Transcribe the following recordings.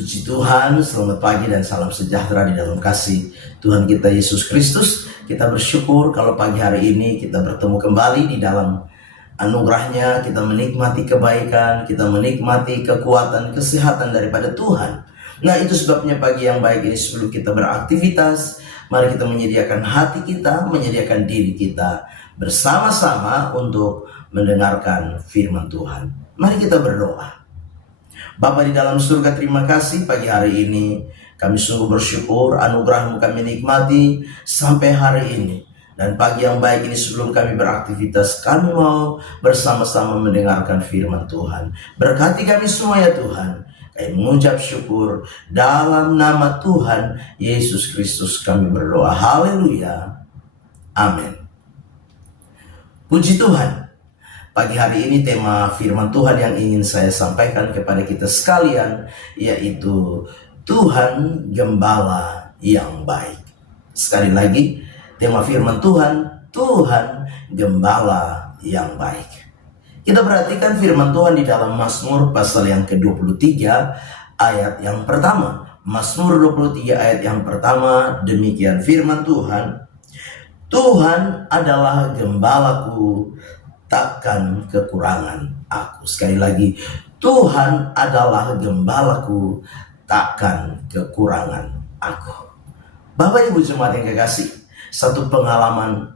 Puji Tuhan, selamat pagi dan salam sejahtera di dalam kasih Tuhan kita Yesus Kristus. Kita bersyukur kalau pagi hari ini kita bertemu kembali di dalam anugerahnya. Kita menikmati kebaikan, kita menikmati kekuatan, kesehatan daripada Tuhan. Nah, itu sebabnya pagi yang baik ini sebelum kita beraktivitas, mari kita menyediakan hati kita, menyediakan diri kita bersama-sama untuk mendengarkan firman Tuhan. Mari kita berdoa. Bapa di dalam surga, terima kasih pagi hari ini. Kami sungguh bersyukur anugerah-Mu kami nikmati sampai hari ini. Dan pagi yang baik ini sebelum kami beraktivitas, kami mau bersama-sama mendengarkan firman Tuhan. Berkati kami semua ya Tuhan. Kami mengucap syukur dalam nama Tuhan Yesus Kristus kami berdoa. Haleluya. Amin. Puji Tuhan. Pagi hari ini tema firman Tuhan yang ingin saya sampaikan kepada kita sekalian, yaitu Tuhan Gembala yang baik. Sekali lagi, tema firman Tuhan, Tuhan Gembala yang baik. Kita perhatikan firman Tuhan di dalam Mazmur pasal yang ke-23 ayat yang pertama. Mazmur 23 ayat yang pertama, demikian firman Tuhan. Tuhan adalah gembalaku, takkan kekurangan aku. Sekali lagi, Tuhan adalah gembalaku, takkan kekurangan aku. Bapak Ibu jemaat yang kekasih, satu pengalaman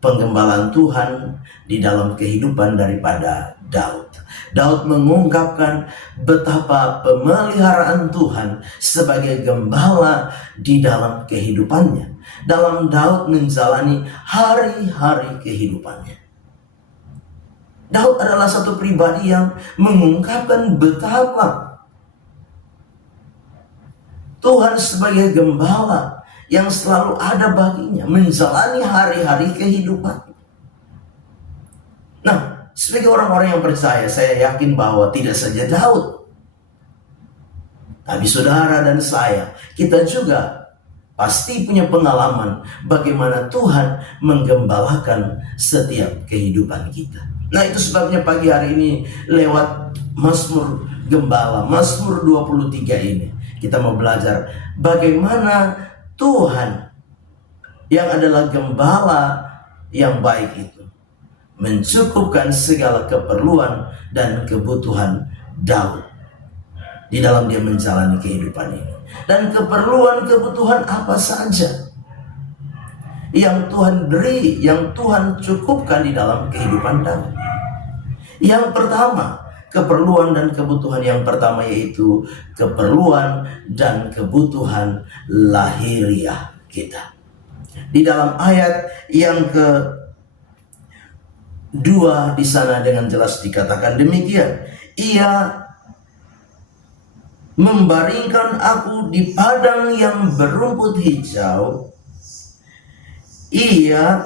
penggembalaan Tuhan di dalam kehidupan daripada Daud. Daud mengungkapkan betapa pemeliharaan Tuhan sebagai gembala di dalam kehidupannya. Dalam Daud menjalani hari-hari kehidupannya. Daud adalah satu pribadi yang mengungkapkan betapa Tuhan sebagai gembala yang selalu ada baginya menjalani hari-hari kehidupan. Nah, sebagai orang-orang yang percaya, saya yakin bahwa tidak saja Daud, tapi saudara dan saya, kita juga pasti punya pengalaman bagaimana Tuhan menggembalakan setiap kehidupan kita. Nah, itu sebabnya pagi hari ini lewat Mazmur Gembala, Mazmur 23 ini, kita mau belajar bagaimana Tuhan yang adalah gembala yang baik itu mencukupkan segala keperluan dan kebutuhan Daud di dalam dia menjalani kehidupan ini. Dan keperluan-kebutuhan apa saja yang Tuhan beri, yang Tuhan cukupkan di dalam kehidupan Daud. Yang pertama, keperluan dan kebutuhan yang pertama yaitu keperluan dan kebutuhan lahiriah kita. Di dalam ayat yang kedua di sana dengan jelas dikatakan demikian. Ia membaringkan aku di padang yang berumput hijau. Ia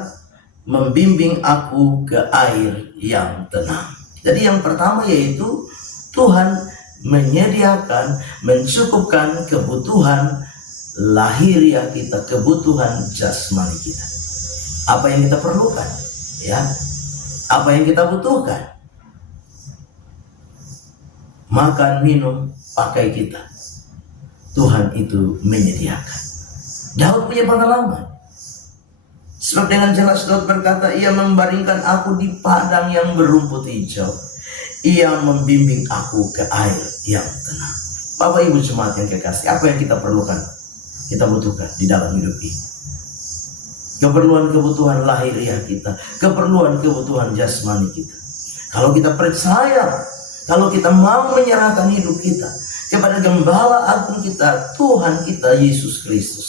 membimbing aku ke air yang tenang. Jadi yang pertama yaitu Tuhan menyediakan, mencukupkan kebutuhan lahiriah kita, kebutuhan jasmani kita. Apa yang kita perlukan, ya? Apa yang kita butuhkan? Makan, minum, pakai kita. Tuhan itu menyediakan. Daud punya pengalaman. Sebab dengan jelas Daud berkata, ia membaringkan aku di padang yang berumput hijau. Ia membimbing aku ke air yang tenang. Bapak Ibu jemaat yang kekasih, apa yang kita perlukan, kita butuhkan di dalam hidup ini? Keperluan-kebutuhan lahiriah kita, keperluan-kebutuhan jasmani kita. Kalau kita percaya, kalau kita mau menyerahkan hidup kita kepada gembala agung kita, Tuhan kita Yesus Kristus,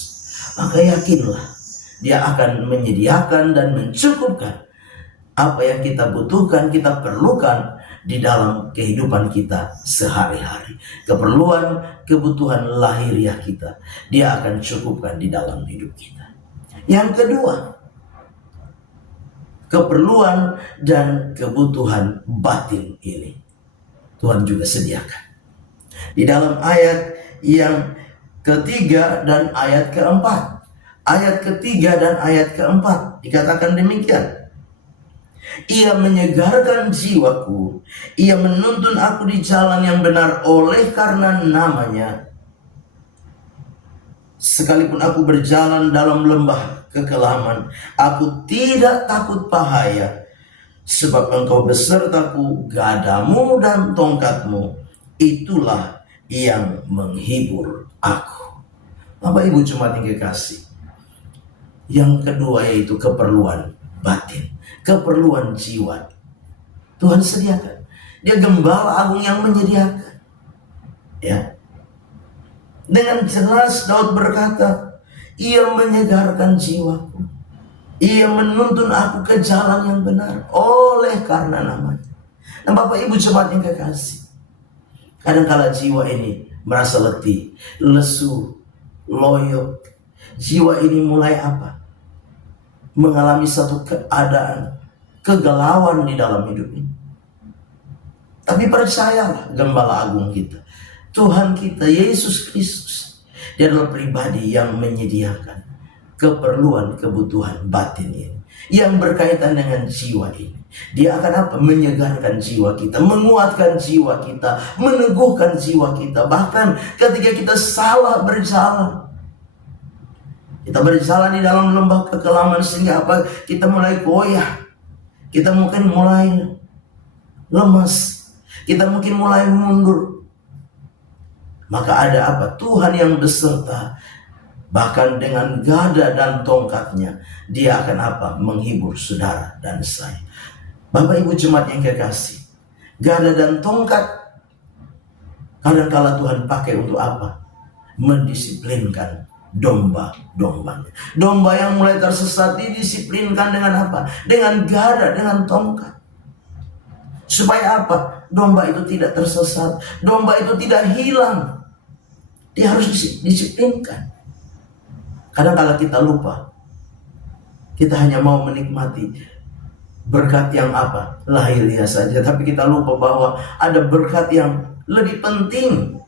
maka yakinlah Dia akan menyediakan dan mencukupkan apa yang kita butuhkan, kita perlukan di dalam kehidupan kita sehari-hari. Keperluan, kebutuhan lahiriah kita, Dia akan cukupkan di dalam hidup kita. Yang kedua, keperluan dan kebutuhan batin ini Tuhan juga sediakan. Di dalam ayat yang ketiga dan ayat keempat. Ayat ketiga dan ayat keempat dikatakan demikian. Ia menyegarkan jiwaku, ia menuntun aku di jalan yang benar oleh karena namanya. Sekalipun aku berjalan dalam lembah kekelaman, aku tidak takut bahaya, sebab Engkau besertaku, gadamu dan tongkatmu, itulah yang menghibur aku. Bapak Ibu jemaat yang kekasih, yang kedua yaitu keperluan batin, keperluan jiwa. Tuhan sediakan. Dia gembala agung yang menyediakan. Ya. Dengan jelas Daud berkata, ia menyegarkan jiwaku, ia menuntun aku ke jalan yang benar oleh karena namanya. Nah Bapak Ibu jemaat yang kekasih, kadangkala jiwa ini merasa letih, lesu, loyo. Jiwa ini mulai apa? Mengalami satu keadaan kegalauan di dalam hidup ini. Tapi percayalah, gembala agung kita, Tuhan kita Yesus Kristus, Dia adalah pribadi yang menyediakan keperluan kebutuhan batin ini, yang berkaitan dengan jiwa ini. Dia akan apa? Menyegarkan jiwa kita, menguatkan jiwa kita, meneguhkan jiwa kita. Bahkan ketika kita salah berjalan, kita berjalan di dalam lembah kekelaman, sehingga apa? Kita mulai goyah, kita mungkin mulai lemas, kita mungkin mulai mundur. Maka ada apa? Tuhan yang beserta, bahkan dengan gada dan tongkatnya, Dia akan apa? Menghibur saudara dan saya. Bapak Ibu jemaat yang kekasih, gada dan tongkat kadangkala Tuhan pakai untuk apa? Mendisiplinkan domba-dombanya. Domba yang mulai tersesat didisiplinkan dengan apa? Dengan gada, dengan tongkat. Supaya apa? Domba itu tidak tersesat, domba itu tidak hilang. Dia harus disiplinkan. Kadang-kala kita lupa, kita hanya mau menikmati berkat yang apa? Lahiriah saja. Tapi kita lupa bahwa ada berkat yang lebih penting.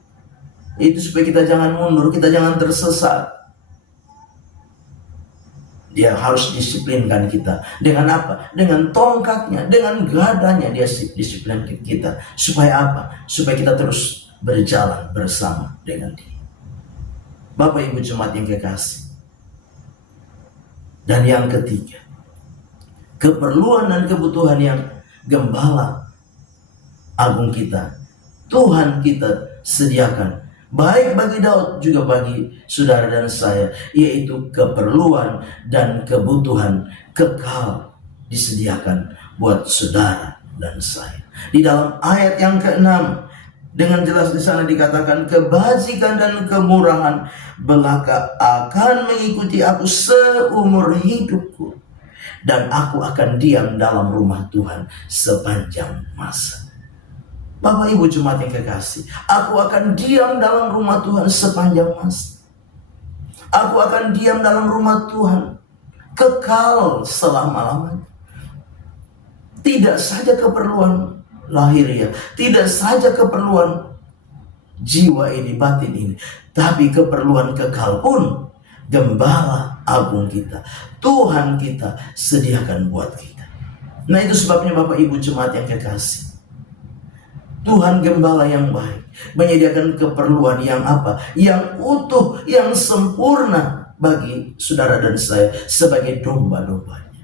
Itu supaya kita jangan mundur, kita jangan tersesat. Dia harus disiplinkan kita. Dengan apa? Dengan tongkatnya, dengan gadanya Dia disiplinkan kita. Supaya apa? Supaya kita terus berjalan bersama dengan Dia. Bapak Ibu jemaat yang kekasih. Dan yang ketiga, keperluan dan kebutuhan yang gembala agung kita, Tuhan kita sediakan, baik bagi Daud juga bagi saudara dan saya, yaitu keperluan dan kebutuhan kekal disediakan buat saudara dan saya. Di dalam ayat yang ke-6 dengan jelas di sana dikatakan, kebajikan dan kemurahan belaka akan mengikuti aku seumur hidupku, dan aku akan diam dalam rumah Tuhan sepanjang masa. Bapak Ibu jemaat yang kekasih, aku akan diam dalam rumah Tuhan sepanjang masa. Aku akan diam dalam rumah Tuhan kekal selama-lamanya. Tidak saja keperluan lahiriah, tidak saja keperluan jiwa ini, batin ini, tapi keperluan kekal pun gembala agung kita, Tuhan kita sediakan buat kita. Nah itu sebabnya Bapak Ibu jemaat yang kekasih, Tuhan gembala yang baik menyediakan keperluan yang apa? Yang utuh, yang sempurna bagi saudara dan saya sebagai domba-dombanya.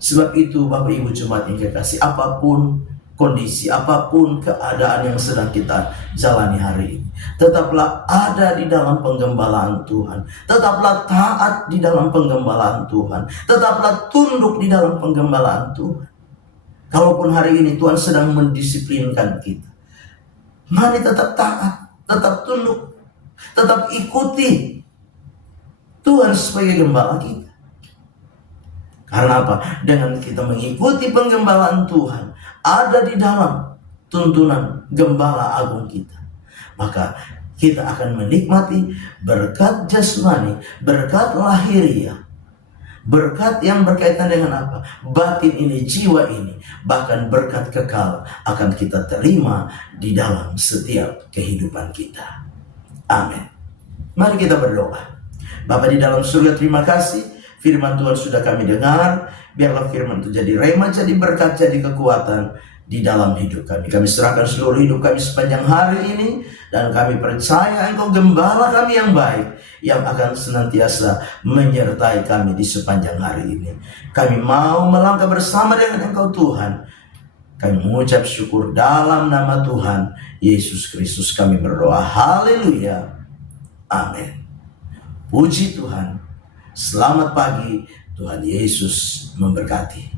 Sebab itu Bapak Ibu jemaat yang kekasih, apapun kondisi, apapun keadaan yang sedang kita jalani hari ini, tetaplah ada di dalam penggembalaan Tuhan, tetaplah taat di dalam penggembalaan Tuhan, tetaplah tunduk di dalam penggembalaan Tuhan. Kalaupun hari ini Tuhan sedang mendisiplinkan kita, mari tetap taat, tetap tunduk, tetap ikuti Tuhan sebagai gembala kita. Karena apa? Dengan kita mengikuti penggembalaan Tuhan, ada di dalam tuntunan gembala agung kita, maka kita akan menikmati berkat jasmani, berkat lahiriah, berkat yang berkaitan dengan apa? Batin ini, jiwa ini, bahkan berkat kekal akan kita terima di dalam setiap kehidupan kita. Amin. Mari kita berdoa. Bapa di dalam surga, terima kasih firman Tuhan sudah kami dengar. Biarlah firman itu jadi rema, jadi berkat, jadi kekuatan di dalam hidup kami. Kami serahkan seluruh hidup kami sepanjang hari ini, dan kami percaya Engkau gembala kami yang baik, yang akan senantiasa menyertai kami di sepanjang hari ini. Kami mau melangkah bersama dengan Engkau Tuhan. Kami mengucap syukur dalam nama Tuhan Yesus Kristus kami berdoa. Haleluya. Amin. Puji Tuhan. Selamat pagi. Tuhan Yesus memberkati.